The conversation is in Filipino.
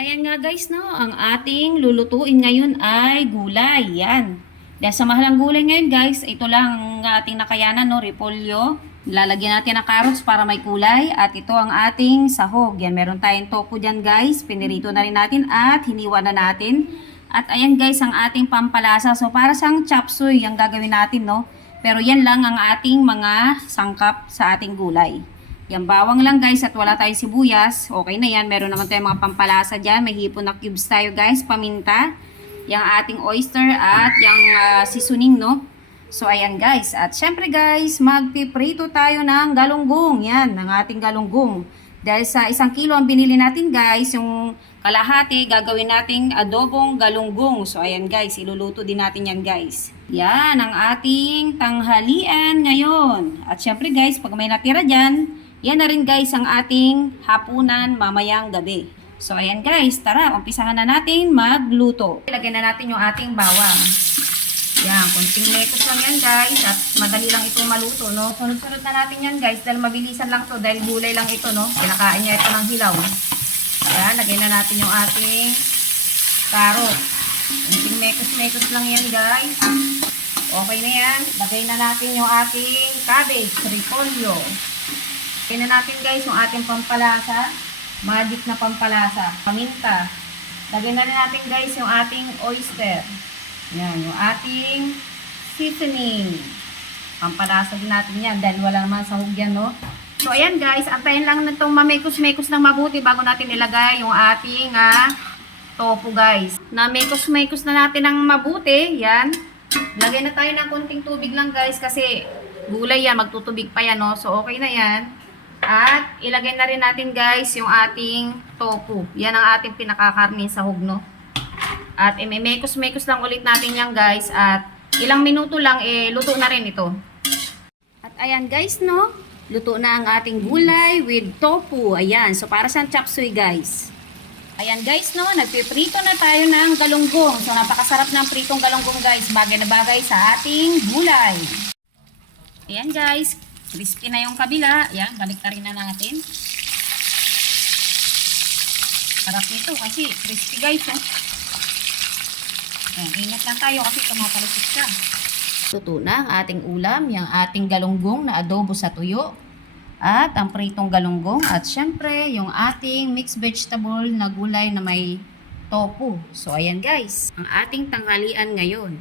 Ayan nga guys, no, ang ating lulutuin ngayon ay gulay. Yan. Dahil sa mahalang gulay ngayon guys, ito lang ang ating nakayanan, no, repolyo. Lalagyan natin ng carrots para may kulay. At ito ang ating sahog. Yan, meron tayong tofu dyan guys. Pinirito na rin natin at hiniwa na natin. At ayan guys, ang ating pampalasa. So para siyang chop suey ang gagawin natin, no. Pero yan lang ang ating mga sangkap sa ating gulay. Yan, bawang lang guys at wala tayong sibuyas. Okay na yan. Meron naman tayong mga pampalasa dyan. May hipon na cubes tayo guys. Paminta. Yung ating oyster at yung seasoning, no? So, ayan guys. At syempre guys, magpiprito tayo ng galunggong. Yan, ng ating galunggong. Dahil sa 1 kilo ang binili natin guys, yung kalahati gagawin nating adobong galunggong. So, ayan guys, iluluto din natin yan guys. Yan, ang ating tanghalian ngayon. At syempre guys, pag may natira dyan, yan na rin guys ang ating hapunan mamayang gabi. So ayan guys, tara, umpisahan na natin magluto. Ilagay na natin yung ating bawang. Yan, konting lettuce lang yan guys at madali lang itong maluto, no? Sunod-sunod na natin yan guys dahil mabilisan lang to dahil gulay lang ito, no? Kinakain niya ito ng hilaw. Yan, lagay na natin yung ating carrot. Konting mekos-mekos lang yan guys. Okay na yan. Lagay na natin yung ating cabbage, repolyo. Lagyan na natin guys yung ating pampalasa, magic na pampalasa, paminta. Lagyan na rin natin guys yung ating oyster. Yan, yung ating seasoning. Pampalasa din natin yan dahil wala naman sahog yan, no? So ayan guys, antayin lang na itong mamekos-mekos ng mabuti bago natin ilagay yung ating tofu guys. Na-mekos-mekos na natin ng mabuti, yan. Lagyan na tayo ng konting tubig lang guys kasi gulay yan, magtutubig pa yan, no? So okay na yan. At ilagay na rin natin guys yung ating tofu. Yan ang ating pinakakarne sa hug, no? At imemekos-mekos lang ulit natin yan guys. At ilang minuto lang luto na rin ito. At ayan guys, no? Luto na ang ating gulay with tofu. Ayan. So para siyang chop suey guys. Ayan guys, no? Nagpiprito na tayo ng galunggong. So napakasarap ng pritong galunggong guys. Bagay na bagay sa ating gulay. Ayan guys. Crispy na yung kabila. Yan, baliktarin na natin. Sarap nito kasi crispy guys. Oh. Ayan, ingat lang tayo kasi tumatalipit siya. Luto na ang ating ulam, yung ating galunggong na adobo sa tuyo. At ang pritong galunggong. At syempre, yung ating mixed vegetable na gulay na may tofu. So, ayan guys, ang ating tanghalian ngayon.